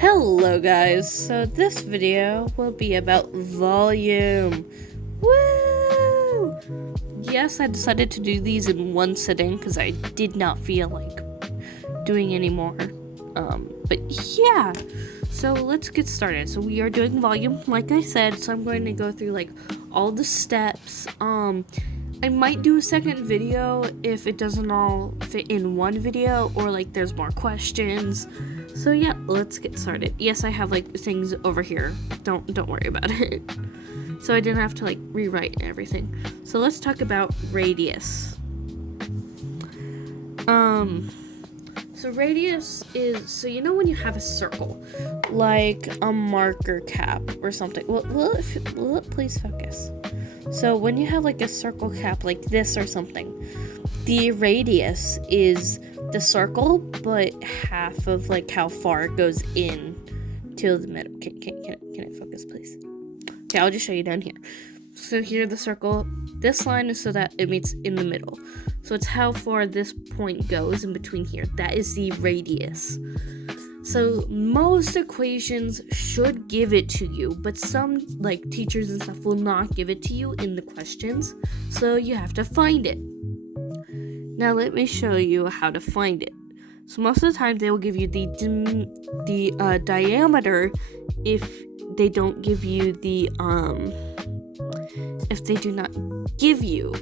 Hello guys, so this video will be about volume. Woo! Yes, I decided to do these in one sitting because I did not feel like doing any more. But yeah, so let's get started. So we are doing volume, like I said, so I'm going to go through like all the steps. I might do a second video if it doesn't all fit in one video or like there's more questions. So yeah, let's get started. Yes, I have like things over here. Don't worry about it. So I didn't have to like rewrite everything. So let's talk about radius. So radius is, so you know when you have a circle, like a marker cap or something. Will it please focus? So when you have like a circle cap like this or something, the radius is the circle, but half of like how far it goes in to the middle. Can it focus, please? Okay, I'll just show you down here. So here the circle, this line is so that it meets in the middle. So it's how far this point goes in between here. That is the radius. So most equations should give it to you, but some like teachers and stuff will not give it to you in the questions. So you have to find it. Now let me show you how to find it. So most of the time they will give you the diameter if they don't give you if they do not give you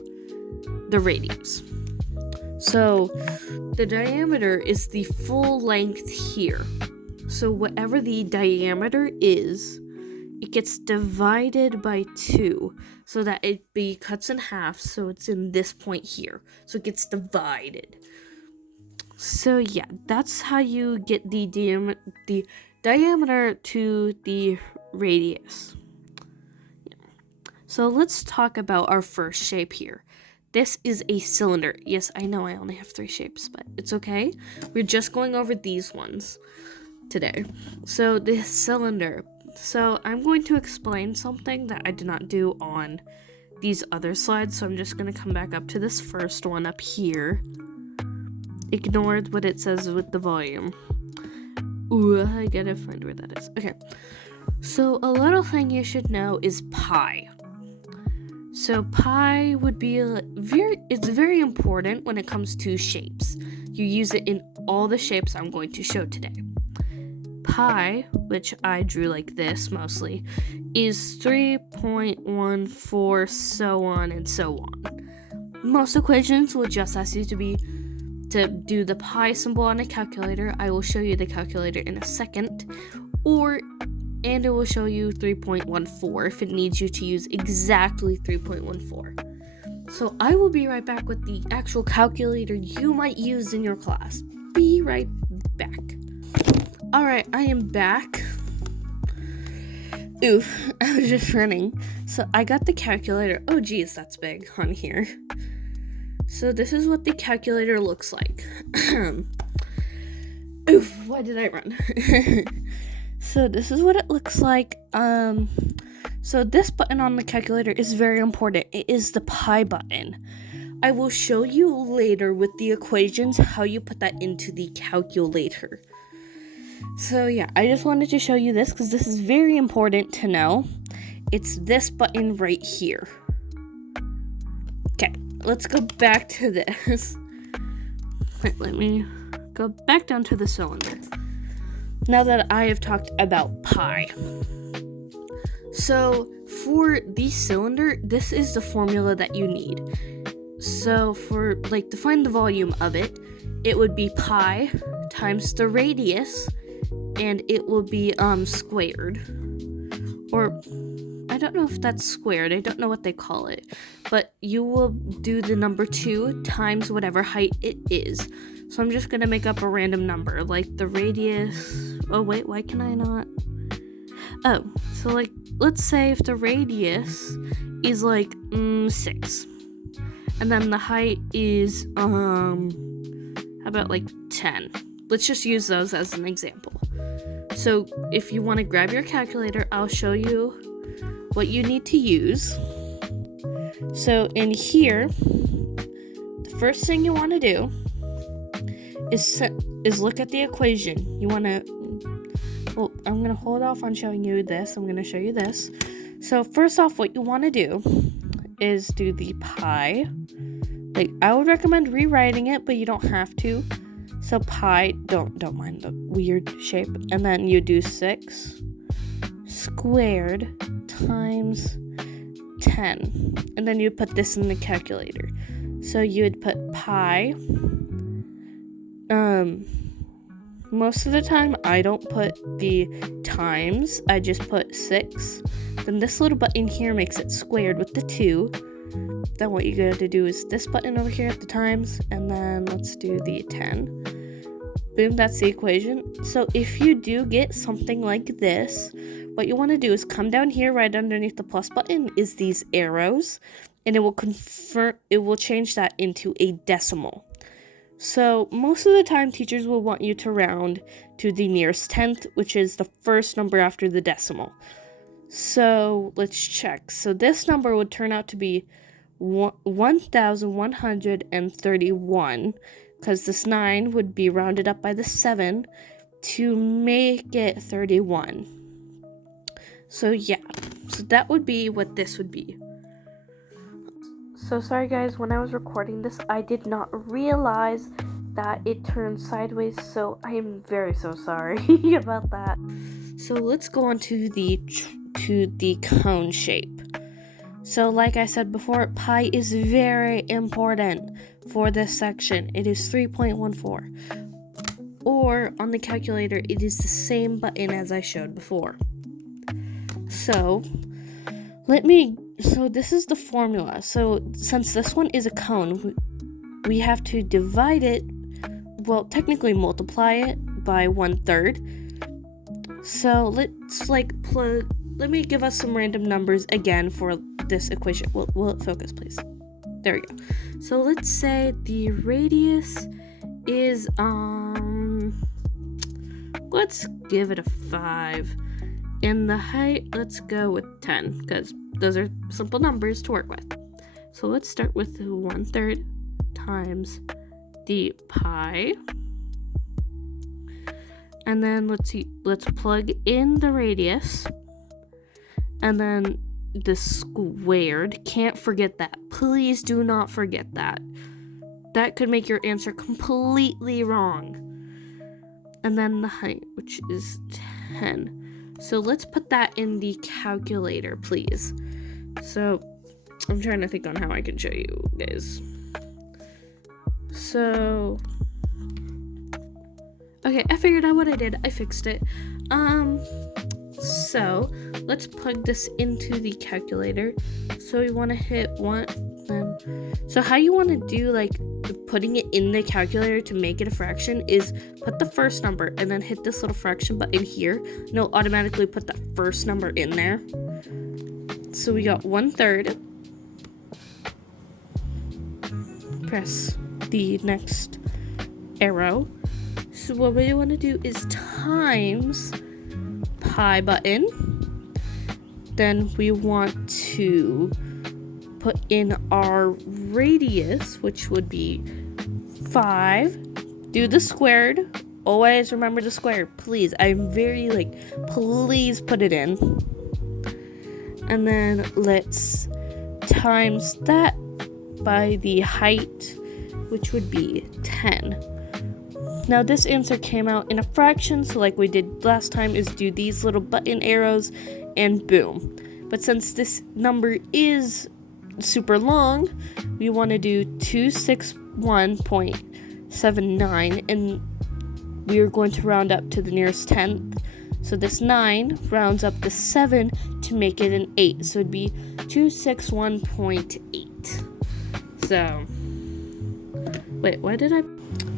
the radius. So the diameter is the full length here. So whatever the diameter is, it gets divided by 2 so that it cuts in half, so it's in this point here. So it gets divided. So yeah, that's how you get the diameter to the radius. Yeah. So let's talk about our first shape here. This is a cylinder. Yes, I know I only have 3 shapes, but it's okay. We're just going over these ones today. So the cylinder. So I'm going to explain something that I did not do on these other slides. So I'm just going to come back up to this first one up here. Ignore what it says with the volume. Ooh, I gotta find where that is. Okay. So a little thing you should know is pi. So pi would be it's very important when it comes to shapes. You use it in all the shapes I'm going to show today. Pi, which I drew like this mostly, is 3.14, so on and so on. Most equations will just ask you to do the pi symbol on a calculator. I will show you the calculator in a second. And it will show you 3.14 if it needs you to use exactly 3.14. So I will be right back with the actual calculator you might use in your class. Be right back. Alright, I am back. Oof, I was just running. So I got the calculator. Oh geez, that's big on here. So this is what the calculator looks like. Oof, why did I run? So this is what it looks like. So this button on the calculator is very important. It is the pi button. I will show you later with the equations how you put that into the calculator. So yeah, I just wanted to show you this because this is very important to know. It's this button right here. Okay, let's go back to this. Let me go back down to the cylinder. Now that I have talked about pi. So for the cylinder, this is the formula that you need. So for like to find the volume of it, it would be pi times the radius, and it will be squared. Or I don't know if that's squared. I don't know what they call it. But you will do the number 2 times whatever height it is. So I'm just going to make up a random number, like the radius. Oh, wait, why can I not? Oh, so like, let's say if the radius is like 6. And then the height is, how about like 10? Let's just use those as an example. So if you want to grab your calculator, I'll show you what you need to use. So in here, the first thing you want to do is look at the equation. You want to well, I'm going to hold off on showing you this. I'm going to show you this. So first off, what you want to do is do the pi. Like, I would recommend rewriting it, but you don't have to. So pi, don't mind the weird shape. And then you do 6 squared times 10. And then you put this in the calculator. So you would put pi. Most of the time, I don't put the times. I just put 6. Then this little button here makes it squared with the 2. Then what you got to do is this button over here at the times. And then let's do the 10. Boom, that's the equation. So if you do get something like this, what you want to do is come down here right underneath the plus button is these arrows. And it will change that into a decimal. So most of the time, teachers will want you to round to the nearest tenth, which is the first number after the decimal. So let's check. So this number would turn out to be 1,131, because this 9 would be rounded up by the 7 to make it 31. So yeah, so that would be what this would be. So sorry guys, when I was recording this, I did not realize that it turned sideways, so I am very so sorry about that. So let's go on to the cone shape. So like I said before, pi is very important for this section. It is 3.14. Or on the calculator, it is the same button as I showed before. So this is the formula. So since this one is a cone, we have to divide it, well, technically multiply it by 1/3. So let's let me give us some random numbers again for this equation. Will it focus, please? There we go. So let's say the radius is, let's give it a 5. And the height, let's go with 10, because those are simple numbers to work with. So let's start with 1/3 times the pi. And then let's plug in the radius. And then the squared. Can't forget that. Please do not forget that. That could make your answer completely wrong. And then the height, which is 10. So let's put that in the calculator, please. So I'm trying to think on how I can show you guys. So, okay, I figured out what I did. I fixed it. So let's plug this into the calculator. So we want to hit 1. So how you want to do putting it in the calculator to make it a fraction is put the first number and then hit this little fraction button here, and it'll automatically put that first number in there. So we got 1/3. Press the next arrow. So what we want to do is times pi button. Then we want to put in our radius, which would be 5. Do the squared. Always remember the square, please. I'm very please put it in. And then let's times that by the height, which would be 10. Now this answer came out in a fraction, so like we did last time is do these little button arrows and boom. But since this number is super long, we want to do 261.79, and we are going to round up to the nearest tenth. So this 9 rounds up to 7 to make it an 8. So it'd be 261.8. So, wait, why did I?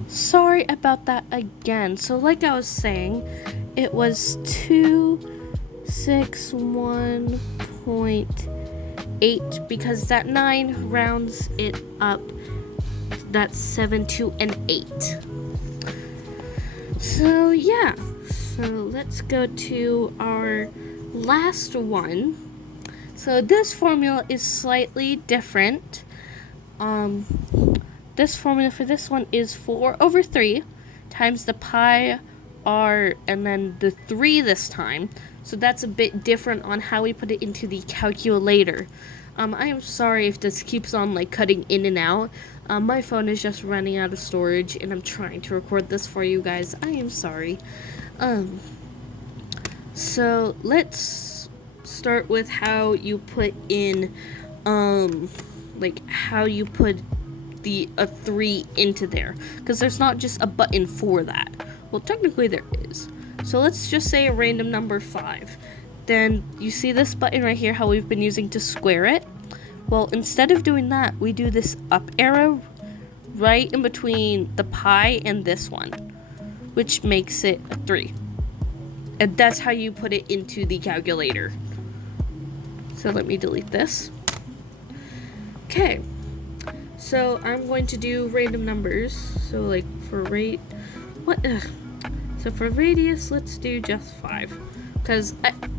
Sorry about that again. So like I was saying, it was 261.8 because that 9 rounds it up. That's 7 to an 8. So yeah. So let's go to our last one. So this formula is slightly different. This formula for this one is 4/3 times the pi R and then the 3 this time. So that's a bit different on how we put it into the calculator. I am sorry if this keeps on like cutting in and out. My phone is just running out of storage and I'm trying to record this for you guys. I am sorry. So let's start with how you put in, like how you put a 3 into there, because there's not just a button for that. Well, technically there is. So let's just say a random number 5. Then you see this button right here, how we've been using to square it? Well, instead of doing that, we do this up arrow right in between the pi and this one, which makes it a 3. And that's how you put it into the calculator. So let me delete this. Okay. So I'm going to do random numbers. So like for So for radius, let's do just 5. Because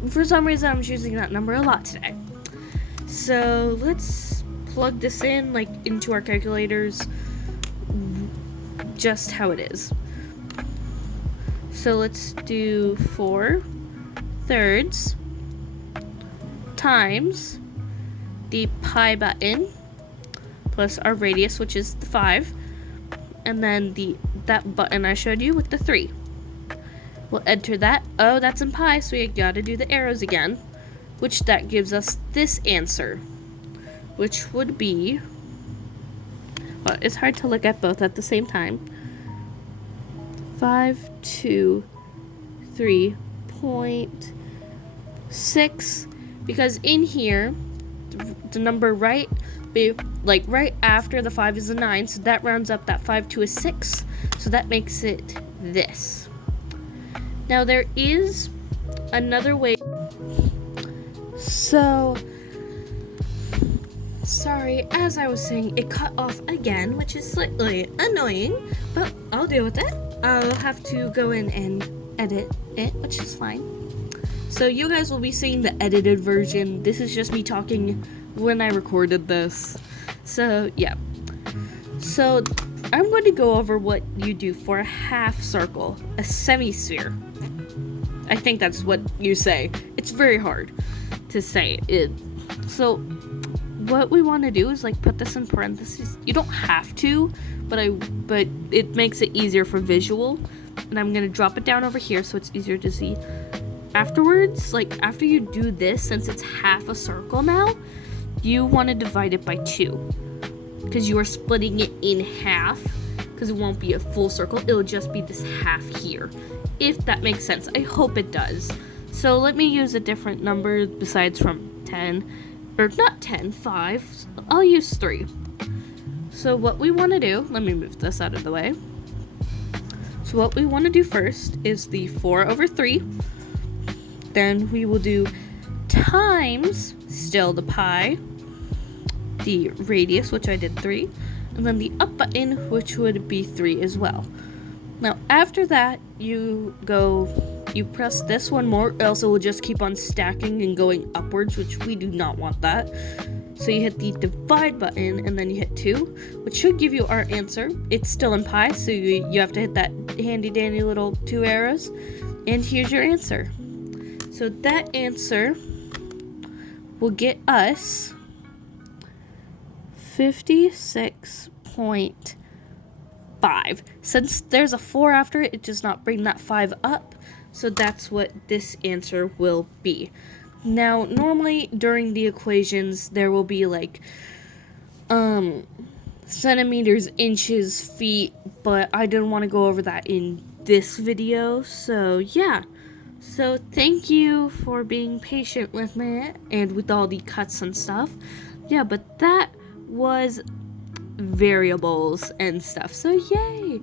for some reason I'm choosing that number a lot today. So let's plug this in like into our calculators just how it is. So let's do 4/3 times the pi button plus our radius, which is the 5, and then that button I showed you with the 3. We'll enter that. Oh, that's in pi, so we gotta do the arrows again, which that gives us this answer, which would be, well, it's hard to look at both at the same time. 523.6, because in here the number right after the 5 is a 9, so that rounds up that 5 to a 6, so that makes it this. Now there is another way. So sorry, as I was saying, it cut off again, which is slightly annoying, but I'll deal with it. I'll have to go in and edit it, which is fine. So you guys will be seeing the edited version. This is just me talking when I recorded this. So yeah. So I'm going to go over what you do for a half circle, a semisphere. I think that's what you say. It's very hard to say it. So what we want to do is like put this in parentheses. You don't have to, but it makes it easier for visual. And I'm going to drop it down over here so it's easier to see. Afterwards, like after you do this, since it's half a circle now, you want to divide it by 2, because you are splitting it in half, because it won't be a full circle, it'll just be this half here, if that makes sense. I hope it does. So let me use a different number besides from 10, or not 10, 5, I'll use 3. So what we want to do, let me move this out of the way. So what we want to do first is the 4/3. Then we will do times, still the pi, the radius, which I did 3, and then the up button, which would be 3 as well. Now after that, you press this one more, else it will just keep on stacking and going upwards, which we do not want that. So you hit the divide button, and then you hit 2, which should give you our answer. It's still in pi, so you have to hit that handy dandy little 2 arrows, and here's your answer. So that answer will get us 56.5. Since there's a 4 after it, it does not bring that 5 up. So that's what this answer will be. Now, normally during the equations, there will be like centimeters, inches, feet, but I didn't want to go over that in this video. So yeah. So thank you for being patient with me and with all the cuts and stuff. Yeah, but that was variables and stuff. So yay!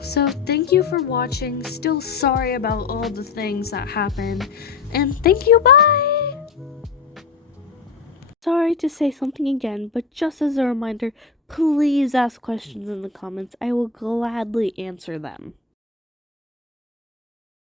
So thank you for watching. Still sorry about all the things that happened. And thank you, bye! Sorry to say something again, but just as a reminder, please ask questions in the comments. I will gladly answer them.